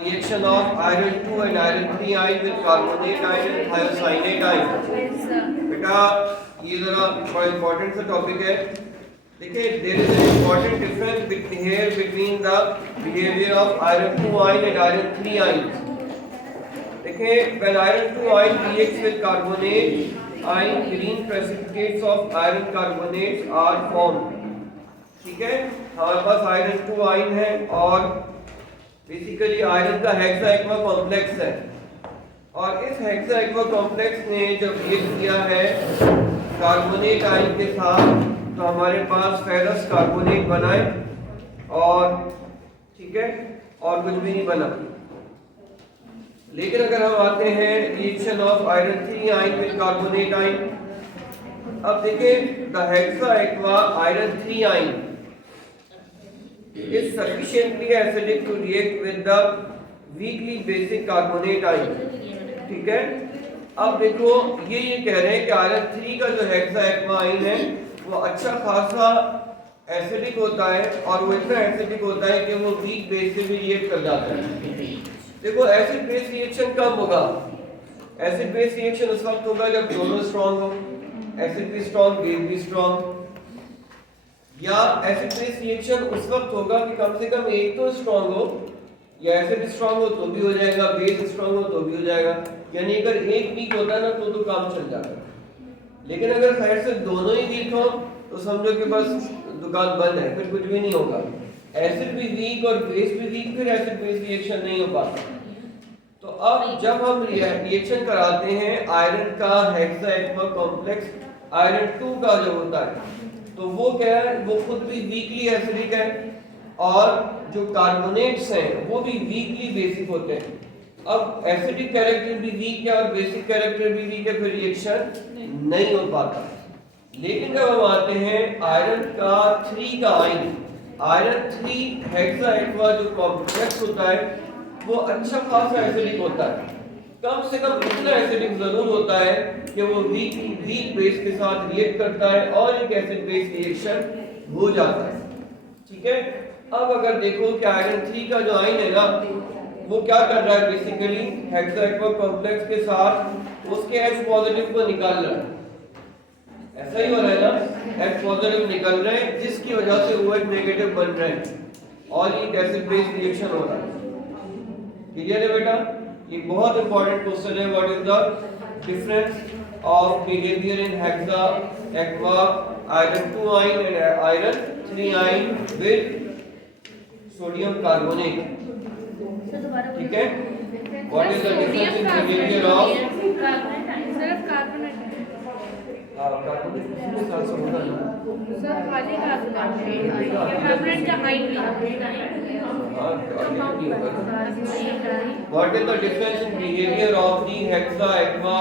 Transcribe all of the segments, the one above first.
Reaction of iron 2 and iron 3 ion with carbonate ion and thiocyanate ion. बेटा ये जरा बड़ा इम्पोर्टेंट सा टॉपिक है. देखिए there is an important difference here between the behavior of iron 2 ion and iron 3 ions. देखिए when iron 2 ion reacts with carbonate ion, green precipitates of iron carbonates are formed. ठीक है, हमारे पास iron 2 ion है और basically iron का hexa aqua complex है और इस हेक्सा एक्वा कॉम्प्लेक्स ने जब रिएक्ट किया है कार्बोनेट आयन के साथ तो हमारे पास फेरस कार्बोनेट बना है और ठीक है और कुछ भी नहीं बना. लेकिन अगर हम आते हैं reaction of iron 3 ion with carbonate ion, अब देखिए the hexa aqua iron 3 ion is sufficiently acidic to react with the weakly basic carbonate ion. ठीक है, अब देखो ये कह रहे हैं कि आयरन 3 का जो हेक्सा एक्वा आयन है वो अच्छा खासा एसिडिक होता है और वो इतना एसिडिक होता है कि वो वीक बेस से भी रिएक्ट कर जाता है. देखो एसिड बेस रिएक्शन कब होगा? एसिड बेस रिएक्शन उस वक्त होगा जब दोनों स्ट्रांग हो, एसिड भी स्ट्रांग बेस भी स्ट्रांग. या एसिड बेस रिएक्शन उस वक्त होगा कि कम से कम एक तो स्ट्रांग हो, या एसिड स्ट्रांग हो तो भी हो जाएगा, बेस स्ट्रांग हो तो भी हो जाएगा. यानी अगर एक वीक होता है ना तो काम चल जाएगा. लेकिन अगर खैर से दोनों ही वीक हो तो समझो कि बस दुकान बंद है, फिर कुछ भी नहीं होगा. एसिड भी वीक और बेस भी वीक, फिर एसिड बेस रिएक्शन नहीं हो पाता. तो अब जब हम रिएक्शन कराते हैं आयरन का हेक्सा एक्वा कॉम्प्लेक्स आयरन 2 का जो होता है तो वो क्या है, वो खुद भी वीकली एसिडिक है और जो कार्बोनेट्स हैं वो भी वीकली बेसिक होते हैं. अब एसिडिक कैरेक्टर भी वीक है और बेसिक कैरेक्टर भी वीक है, फिर रिएक्शन नहीं हो पाता. लेकिन जब हम आते हैं आयरन का 3 का आयन, आयरन 3 हेक्सा एक्वा जो कॉम्प्लेक्स होता है वो अच्छा खासा एसिडिक होता है. कम से कम इतना एसिडिक जरूर होता है कि वो वीक बेस के साथ रिएक्ट करता है और एक एसिड बेस रिएक्शन हो जाता है. ठीक है, अब अगर देखो कि आयरन 3 का जो आयन है ना वो क्या कर रहा है, बेसिकली हेक्सा एक्वा कॉम्प्लेक्स के साथ उसके H पॉजिटिव को निकाल रहा है. ऐसा ही हो रहा है ना, H पॉजिटिव निकल रहे हैं जिसकी वजह से OH नेगेटिव बन रहे हैं और एक एसिड बेस रिएक्शन हो रहा है. क्लियर है बेटा? ये बहुत इंपॉर्टेंट क्वेश्चन है. What is the difference of behaviour in hexa aqua iron 2 ion and iron 3 ion with sodium carbonate? ठीक है, what is the difference in behaviour of सिर्फ कार्बोनेट कार्बोनेट के साथ सोडा सर खाली कार्बोनेट का ion. What is the difference in behavior of the hexa aqua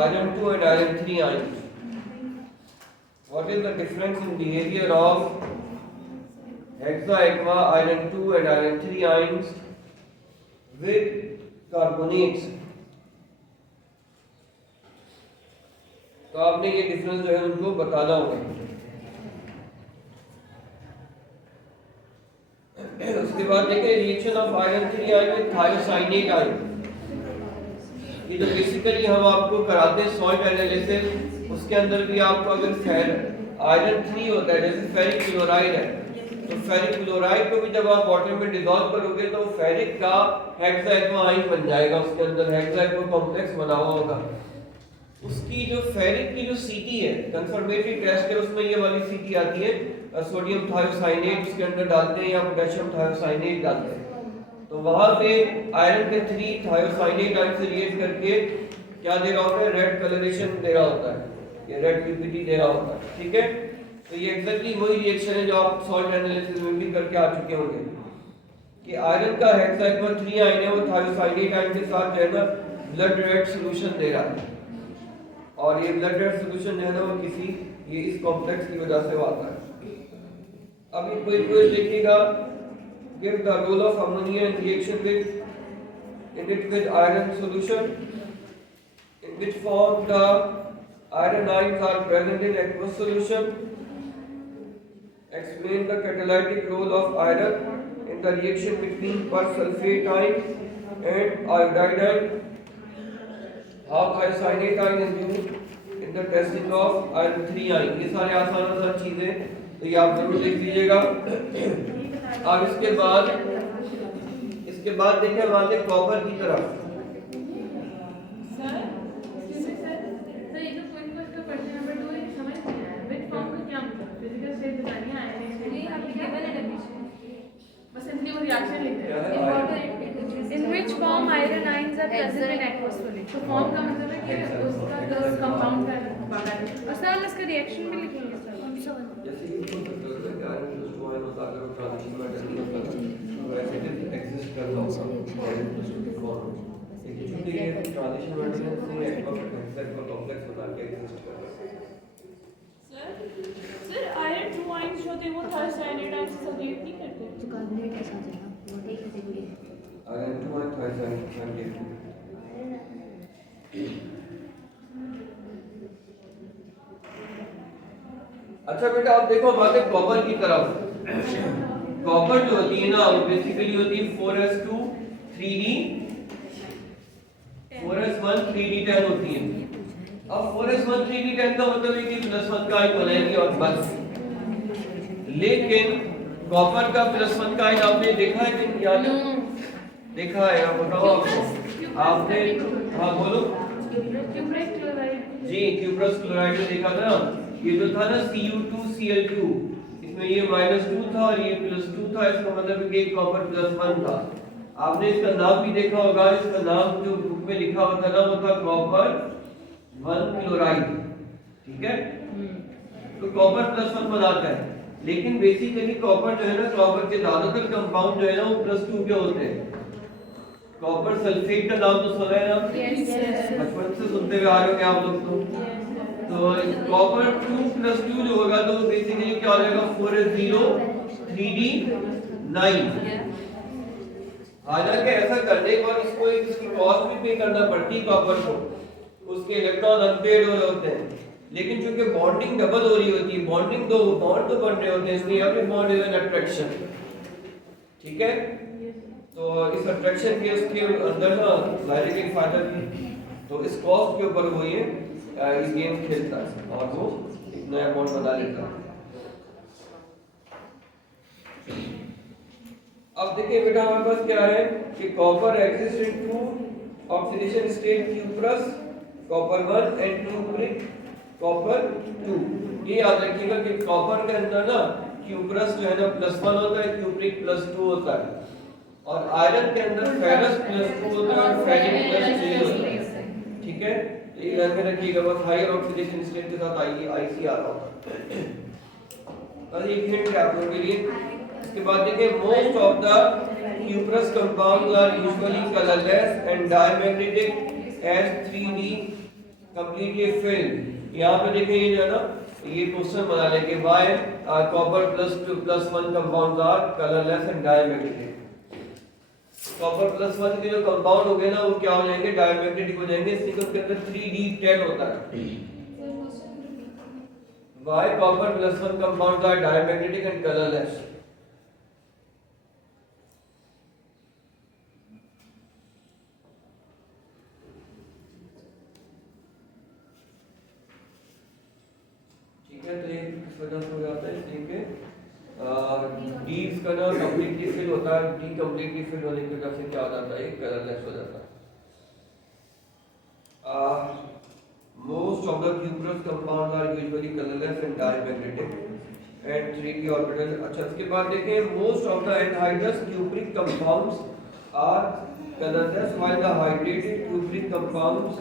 iron 2 and iron 3 ions? What is the difference in behavior of hexa aqua iron 2 and iron 3 ions with carbonates? तो आपने ये difference जो है उनको बताना होगा. उसके बाद देखिए reaction of iron 3 ion with thiocyanate ion. ये जो बेसिकली हम आपको कराते हैं सॉल्ट एनालिसिस, उसके अंदर भी आपको अगर आयरन 3 होता है जैसे फेरिक क्लोराइड है तो फेरिक क्लोराइड को भी जब आप वाटर में डिसॉल्व करोगे तो फेरिक का हेक्सा एक्वा आयन बन जाएगा. उसके अंदर हेक्सा एक्वा कॉम्प्लेक्स बना हुआ होगा. उसकी जो फेरिक की जो सीटी है कंफर्मेटरी टेस्ट है उसमें ये वाली सीटी आती है, सोडियम थायोसाइनेट उसके अंदर डालते हैं या पोटेशियम थायोसाइनेट डालते हैं. तो वहां पे आयरन के 3 थायोसाइनेट आयन से रिएक्ट करके क्या दे रहा होता है, रेड कलरेशन दे रहा होता है, ये रेड पीपीटी दे रहा होता है. ठीक है, तो ये एग्जैक्टली वही रिएक्शन है जो आप सॉल्ट एनालिसिस में भी करके आ चुके होंगे कि आयरन का हेक्सा एक्वा 3 आयन है वो थायोसाइनेट आयन के साथ जो है ना ब्लड रेड सॉल्यूशन दे रहा है और ये ब्लड रेड सॉल्यूशन जो है ना वो किसी ये इस कॉम्प्लेक्स की वजह से आता है. अभी कोई क्वेश्चन देखिएगा, give the role of ammonia in reaction with iron solution, in which form the iron ions are present in aqueous solution. Explain the catalytic role of iron in the reaction between persulfate ion and iodide ion. How thiocyanate ion is used in the testing of iron 3 ion. ये सारे आसान चीजें तो ये आप जरूर देख लीजिएगा। अब इसके बाद देखें हम आते हैं कॉपर की तरफ। In which form iron ions are present in aqueous solid? तो form का मतलब है कि उसका कंपाउंड का और सर हम इसका रिएक्शन भी लिखेंगे सर। जैसे ये बोल सकते हो कि आयरन प्लस 2 आयन होता अगर वो ट्रांजिशन में नहीं होता तो वैसे भी एग्जिस्ट करता होगा आयरन प्लस 2 फॉर्म एक चूंकि ये ट्रांजिशन मेटेरियल से एटॉमिक हेक्साइड का कॉम्प्लेक्स बना के एग्जिस्ट करता है। सर आयरन 2 आयंस जो होते हैं वो थायोसाइनेट आयन से रिएक्ट नहीं करते तो कार्बोनेट ऐसा हो जाएगा what is it iron 2 ion thiocyanate अच्छा बेटा आप देखो बात है कॉपर की तरफ। कॉपर जो होती है ना वो बेसिकली होती है 4s2 3d 4s1 3d10 होती है। अब 4s1 3d10 का मतलब है कि +1 का आयन बनाएगी और बस। लेकिन कॉपर का +1 का आयन आपने देखा है कि याद देखा है आप बताओ आपने हाँ बोलो जी क्यूप्रस क्लोराइड में देखा था ये जो था ना Cu2Cl2 इसमें ये -2 था और ये +2 था इसका मतलब है कि एक कॉपर +1 था। आपने इसका नाम भी देखा होगा इसका नाम जो बुक में लिखा हुआ था ना वो था कॉपर 1 क्लोराइड ठीक है। तो कॉपर +1 बनाता है लेकिन बेसिकली कॉपर जो है ना कॉपर के ज्यादातर कंपाउंड जो है ना वो +2 के होते हैं। कॉपर सल्फेट का नाम तो सुना है ना बचपन से सुनते हुए आ रहे हो क्या आप लोग तो कॉपर 2 जो होगा तो बेसिकली क्या हो जाएगा 4s0 3d9। हालांकि ऐसा करने के बाद इसको इसकी कॉस्ट भी पे करना पड़ती है कॉपर को उसके इलेक्ट्रॉन अनपेड हो रहे होते हैं लेकिन चूंकि बॉन्डिंग डबल हो रही होती है बॉन्डिंग दो बॉन्ड तो बन रहे होते हैं इसलिए every bond is an attraction ठीक है। तो इस अट्रैक्शन के उसके अंदर ना डायरेक्ट एक फायदा भी तो इस कॉस्ट के ऊपर वो ये इस गेम खेलता है और वो एक नया बॉन्ड बना लेता है। अब देखिए बेटा हमारे पास क्या है कि copper exist in to oxidation state Q+ copper 1 and cupric copper 2। ये याद रखिएगा कि कॉपर के अंदर ना Q+ जो है ना +1 होता है क्यूप्रिक +2 होता है और आयरन के अंदर फेरस +2 होता है और फेरिक +3 होता है ठीक है। ये ध्यान में रखिएगा बस हायर ऑक्सीडेशन स्टेट के साथ IC आ रहा होता है। बस एक हिंट है आप लोगों के लिए। इसके बाद देखिए most of the Q+ compounds are usually colorless and diamagnetic as 3D completely filled। यहाँ पे देखिए ये जो है ना ये क्वेश्चन बना लेंगे why copper +1 compounds are colorless and diamagnetic। Copper +1 के जो कंपाउंड हो गए ना वो क्या हो जाएंगे डायमैग्नेटिक हो जाएंगे इसलिए उसके अंदर 3d10 होता है। Why copper +1 compounds are diamagnetic and colorless? ठीक है तो ये इस वजह से हो जाता है इसलिए कि डी इसका ना कंप्लीटली फिल होता है डी कंप्लीटली फिल होने की वजह से क्या हो जाता है कलरलेस हो जाता है। Most of the Q+ compounds are usually colorless and diamagnetic and 3d orbital। अच्छा इसके बाद देखें most of the anhydrous cupric compounds are colorless while the hydrated cupric compounds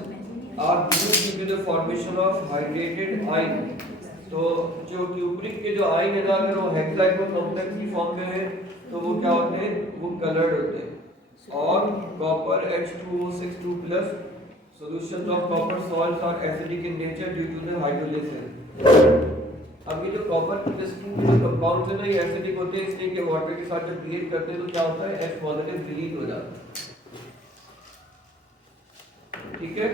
are blue due to the formation of hydrated ion। तो जो cupric के जो ion है ना अगर वो हेक्साइक्लो कॉम्प्लेक्स की फॉर्म में है तो वो क्या होते हैं वो कलर्ड होते हैं। और copper H2O6 solutions of copper salts are acidic in nature due to the hydrolysis। अब ये जो कॉपर +2 के जो कंपाउंड्स है ना ये एसिडिक होते हैं इसलिए कि वाटर के साथ जब रिएक्ट करते हैं तो क्या होता है H पॉजिटिव डिलीट हो जाता है ठीक है।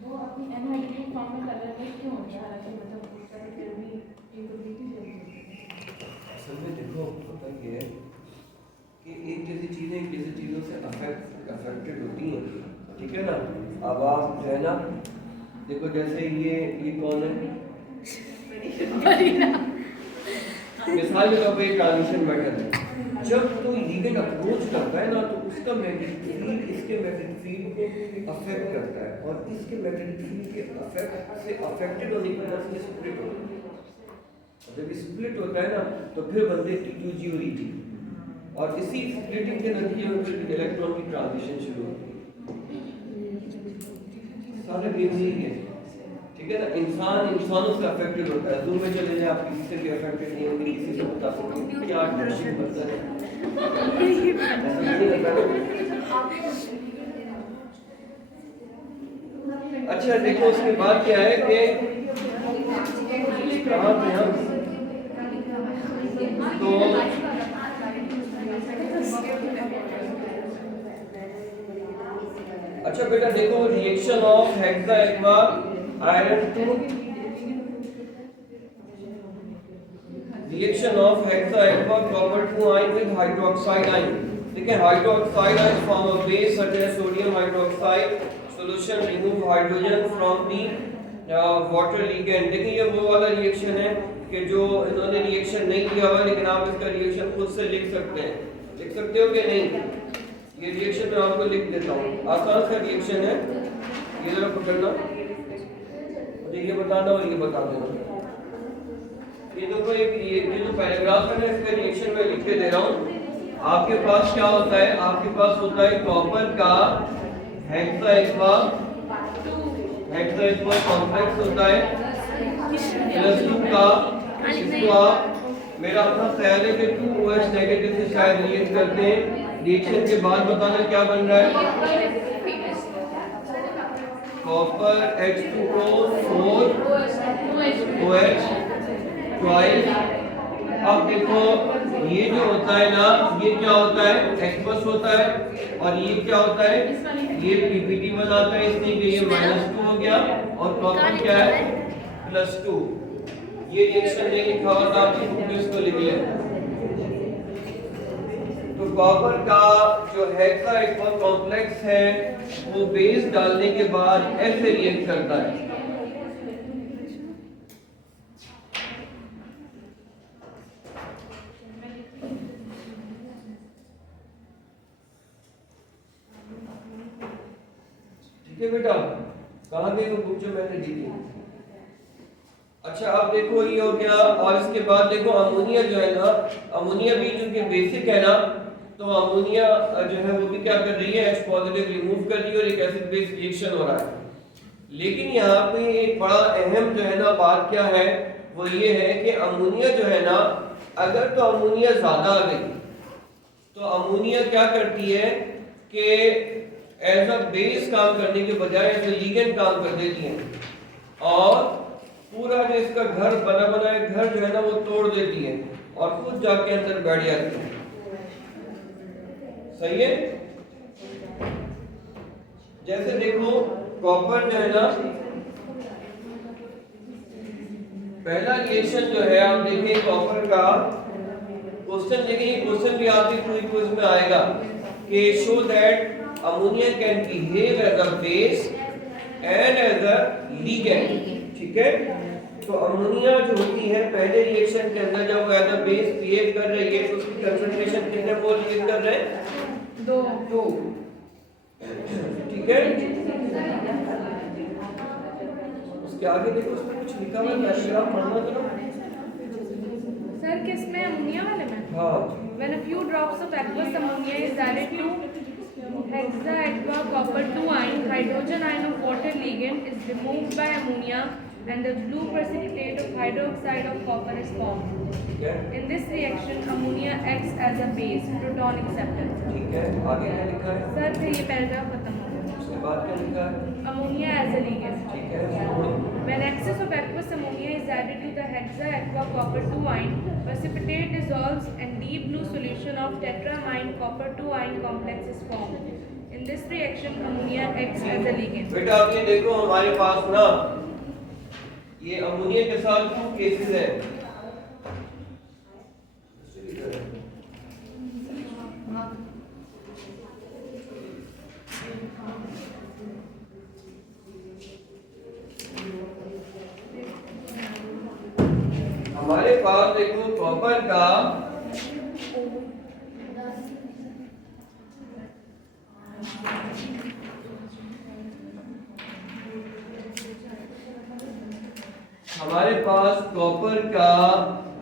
वो अपनी एनहाइड्रेटेड फॉर्म में कलरलेस क्यों होता है हालांकि मतलब उसका फिर भी ये तो बीटी जल्दी असल में देखो होता ये है कि एक जैसी चीजें एक जैसी चीजों से अफेक्टेड होती हैं, ठीक है ना। अब आप जो है ना देखो जैसे ये कौन है, मिसाल के तौर पर ट्रांजिशन मैटर है। जब तो लिगेंड अप्रोच करता है ना तो उसका मैग्नेटिक फील्ड इसके मैग्नेटिक फील्ड को अफेक्ट करता है और इसके मैग्नेटिक फील्ड के अफेक्ट से अफेक्टेड होने की वजह से स्प्लिट होता है। जब स्प्लिट होता है ना तो फिर बनते T2G और ET और इसी स्प्लिटिंग के नतीजे में फिर इलेक्ट्रॉन की ट्रांजिशन शुरू होती है। सारे गेम यही है, ठीक है ना। इंसानों से अफेक्टेड होता है। दूर में चले जाए आप किसी से भी अफेक्टेड नहीं होंगे, किसी से बता सकते क्या नशीब बनता है। अच्छा देखो उसके बाद क्या है कि कहाँ पे हम तो अच्छा बेटा देखो reaction of hexa aqua iron two reaction of hexa aqua copper two ion with hydroxide ion. देखिए hydroxide ion form a base such as sodium hydroxide solution remove hydrogen from the water ligand. देखिए ये वो वाला reaction है कि जो इन्होंने reaction नहीं किया हुआ लेकिन आप इसका रिएक्शन खुद से लिख सकते हैं। लिख सकते हो कि नहीं? ये रिएक्शन मैं आपको लिख देता हूँ, आसान सा रिएक्शन है। ये जरा पकड़ना, मुझे ये बताना और ये बता देना। ये देखो ये जो पैराग्राफ है ना इसका रिएक्शन मैं लिख के दे रहा हूँ। आपके पास क्या होता है? आपके पास होता है कॉपर का हेक्सा एक्वा कॉम्प्लेक्स होता है +2 का। इसको आप मेरा अपना ख्याल है कि 2OH नेगेटिव से शायद रिएक्ट करते हैं। रिएक्शन के बाद बताना क्या बन रहा है। Copper H2O 4OH twice. अब देखो ये जो होता है ना ये क्या होता है? एक्वस होता है और ये क्या होता है? ये PPT1 आता है, इसलिए कि ये -2 हो गया और कॉपर क्या है? +2। ये रिएक्शन नहीं लिखा हुआ था आपकी बुक में, इसको लिख लें। तो कॉपर का जो हेक्सा एक्वा कॉम्प्लेक्स है वो बेस डालने के बाद ऐसे रिएक्ट करता है। ठीक है बेटा, कहाँ गई वो बुक जो मैंने दी थी? अच्छा अब देखो ये हो गया और इसके बाद देखो अमोनिया जो है ना, अमोनिया भी चूंकि बेसिक है ना तो अमोनिया जो है वो भी क्या कर रही है? H पॉजिटिव रिमूव कर रही है और एक एसिड बेस रिएक्शन हो रहा है। लेकिन यहाँ पे एक बड़ा अहम जो है ना बात क्या है वो ये है कि अमोनिया जो है ना, अगर तो अमोनिया ज्यादा आ गई तो अमोनिया क्या करती है कि एज अ बेस काम करने के बजाय एज अ लिगेंड काम कर देती है और पूरा जो इसका घर बना बनाया घर जो है ना वो तोड़ देती है और खुद जाके अंदर बैठ जाती है। सही है? जैसे देखो कॉपर जो है ना, पहला रिएक्शन जो है आप देखिए कॉपर का क्वेश्चन देखिए, क्वेश्चन भी आपके क्विज में आएगा कि show that ammonia can behave as a base and as a ligand. ठीक है, तो अमोनिया जो होती है पहले रिएक्शन के अंदर जब वो एज अ बेस बिहेव कर रही है तो उसकी कंसंट्रेशन कितने मोल यूज कर रहे हैं? 2। ठीक है, उसके आगे देखो उसमें कुछ लिखा हुआ है, पैराग्राफ पढ़ना जरा। सर किसमें? अमोनिया वाले में? हाँ। When a few drops of aqueous ammonia is added to hexa aqua copper 2 ion, hydrogen ion of water ligand is removed by ammonia and the blue precipitate of hydroxide of copper is formed. In this reaction, ammonia acts as a base, proton acceptor. ठीक है, आगे क्या लिखा है? Sir फिर ये paragraph खत्म हो गया। उसके बाद क्या लिखा है? Ammonia as a ligand. ठीक है, When excess of aqueous ammonia is added to the hexa aqua copper 2 ion, precipitate dissolves and deep blue solution of tetramine copper 2 ion complex is formed. In this reaction, ammonia acts as a ligand. बेटा अब ये देखो हमारे पास ना ये ammonia के साथ 2 cases है। कॉपर का हमारे पास कॉपर का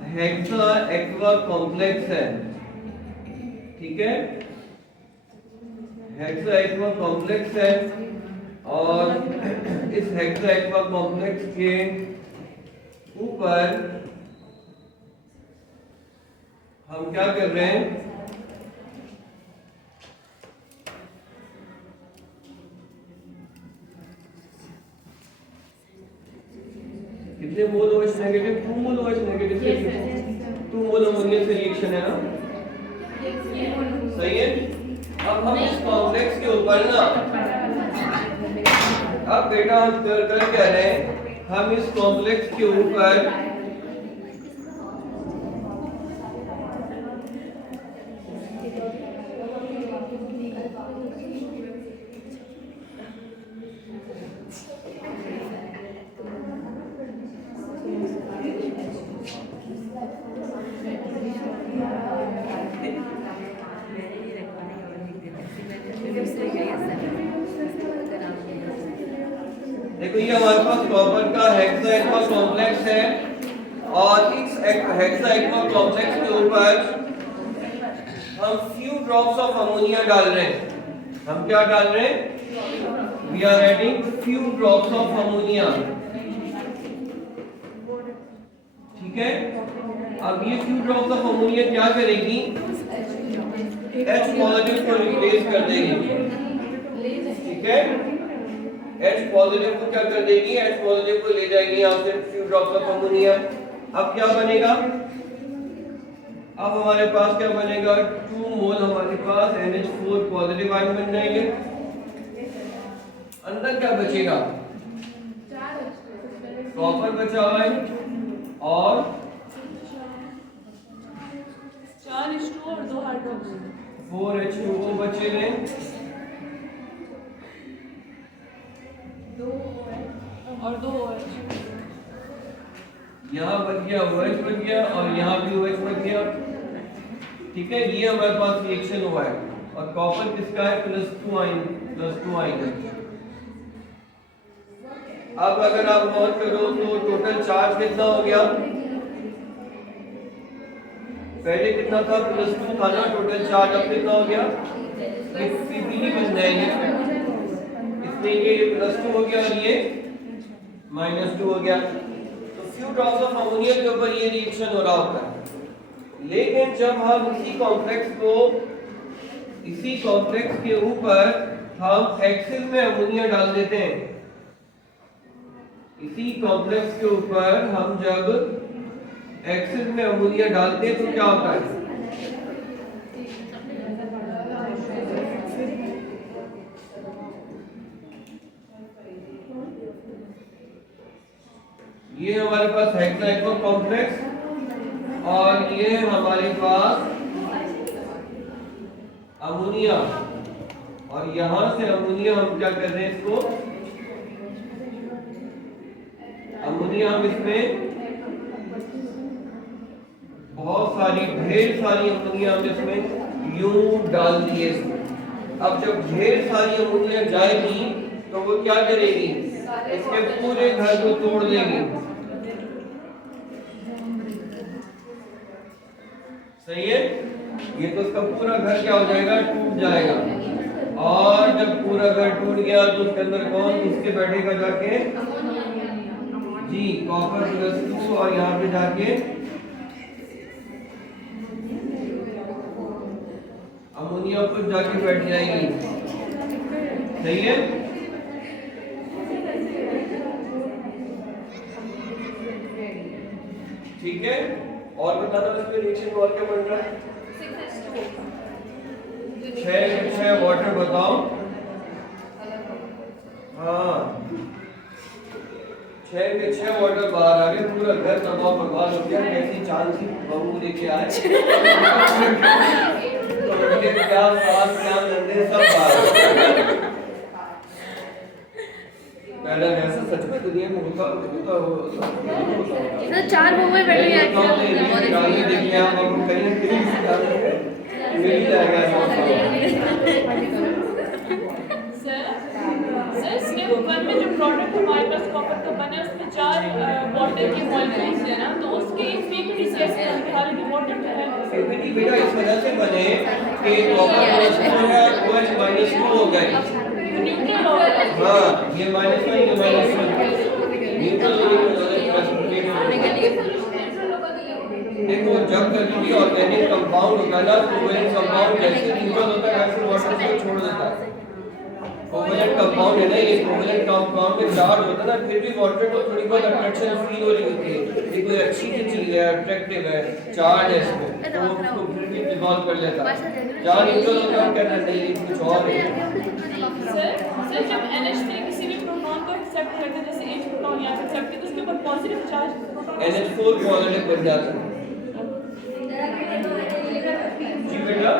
हेक्सा एक्वा कॉम्प्लेक्स है, ठीक है, हेक्सा एक्वा कॉम्प्लेक्स है। और इस हेक्सा एक्वा कॉम्प्लेक्स के ऊपर हम क्या कर रहे हैं, कितने मोल OH नेगेटिव, 2 मोल OH नेगेटिव से 2 मोल अमोनिया से रिएक्शन है ना, सही है। अब हम इस कॉम्प्लेक्स के ऊपर ना, अब बेटा हम कर कह रहे हैं, हम इस कॉम्प्लेक्स के ऊपर देखो ये हमारे पास कॉपर का हेक्सा एक्वा कॉम्प्लेक्स है और इस हेक्सा एक्वा कॉम्प्लेक्स के ऊपर हम फ्यू ड्रॉप्स ऑफ अमोनिया डाल रहे हैं। हम क्या डाल रहे हैं, we are adding few drops of ammonia, ठीक है। अब ये फ्यू ड्रॉप्स ऑफ अमोनिया क्या करेगी, H पॉजिटिव को रिप्लेस कर देगी, ठीक है। H पॉजिटिव को क्या कर देगी, H पॉजिटिव को ले जाएगी यहाँ से फ्यू ड्रॉप्स ऑफ अमोनिया। अब क्या बनेगा, अब हमारे पास क्या बनेगा, 2 मोल हमारे पास NH4 पॉजिटिव आयन बन जाएंगे। अंदर क्या बचेगा, कॉपर बचा हुआ है और 4H2 और 2 हाइड्रोक्सी, 4H2O बचे हैं, और 2 OH। यहाँ बच गया OH बच गया और यहाँ भी OH बच गया, ठीक है। ये हमारे पास रिएक्शन हुआ है और कॉपर किसका है, +2 आयन है। अब अगर आप गौर करो तो टोटल चार्ज कितना हो गया, पहले कितना था, +2 था ना टोटल चार्ज, अब कितना हो गया, Pp बन जाएंगे, इसलिए ये +2 हो गया और ये -2 हो गया। तो फ्यू ड्रॉप्स ऑफ अमोनिया के ऊपर ये रिएक्शन हो रहा होता है। लेकिन जब हम इसी कॉम्प्लेक्स के ऊपर हम एक्सिल में अमोनिया डाल देते हैं, इसी कॉम्प्लेक्स के ऊपर हम जब एक्सिल में अमोनिया डालते हैं तो क्या होता है, ये हमारे पास हेक्सा एक्वा कॉम्प्लेक्स और ये हमारे पास अमोनिया, और यहां से अमोनिया हम क्या कर रहे हैं, इसको अमोनिया हम इसमें बहुत सारी ढेर सारी अमोनिया हम इसमें यूं डाल दिए इसमें। अब जब ढेर सारी अमोनिया जाएगी तो वो क्या करेगी, इसके पूरे घर को तोड़ देगी, सही है। ये तो इसका पूरा घर क्या हो जाएगा, टूट जाएगा। और जब पूरा घर टूट गया तो उसके अंदर कौन उसके बैठेगा जाके, जी कॉपर +2 और यहाँ पे जाके अमोनिया ऊपर जाके बैठ जाएगी, सही है। ठीक है, और बताना इसमें रिएक्शन और क्या बन रहा है, 6 वाटर बताओ, हाँ 6 वाटर बाहर आ गए, पूरा घर तबाह बर्बाद हो गया। कैसी चांद सी बहू लेके आए, क्या सास क्या नंदे सब बाहर। पहला ऐसा सच में दुनिया में होगा होता होगा इधर 4 हुए बैठे हैं गाने देखने आप हमको कहीं ना कहीं मिल ही जाएगा सर स्टेप 1 में जो प्रोडक्ट हमारे पास कॉपर का बना है उसमें 4 वाटर के मॉलिक्यूल्स है ना, तो उसके पीपीटी कैसे होंगे? हालांकि वाटर तो है। पीपीटी बेटा इस वजह से बने कि कॉपर प्लस जो है OH माइनस 2 हो गए। न्यूट्रल हो गया। हाँ ये माइनस में ये माइनस में न्यूट्रल देखो जब कभी भी ऑर्गेनिक कंपाउंड होता है ना कोवेलेंट कंपाउंड जैसे न्यूट्रल होता है वैसे वाटर को छोड़ देता है। कोवेलेंट कंपाउंड है ना ये कोवेलेंट कंपाउंड में चार्ज होता है ना फिर भी वाटर को थोड़ी बहुत अट्रैक्शन फील हो रही होती है। ये कोई अच्छी चीज है अट्रैक्टिव है चार्ज है इसमें तो उसको फिर भी डिसॉल्व कर लेता है। जहाँ न्यूट्रल होता है हम कहते हैं नहीं ये कुछ और है। सर जब NH3 किसी भी प्रोटॉन को एक्सेप्ट करते हैं जैसे H प्रोटॉन यहाँ एक्सेप्ट करते हैं तो उसके ऊपर पॉजिटिव चार्ज NH4 पॉजिटिव बन जाता है। जी बेटा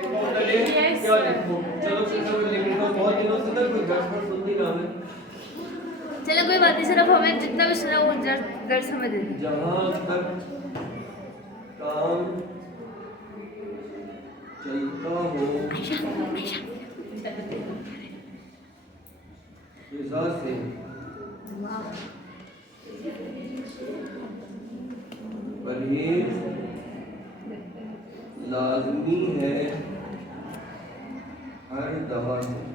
क्या लिखो चलो फिर लिखो बहुत दिनों से ना कोई घर पर सुनती ना हमें। चलो कोई बात नहीं, सिर्फ हमें जितना भी सुना वो दर्द समझ दे जहाँ तक काम चलता हो रज़ा से परहेज लाज़मी है हर दवा से।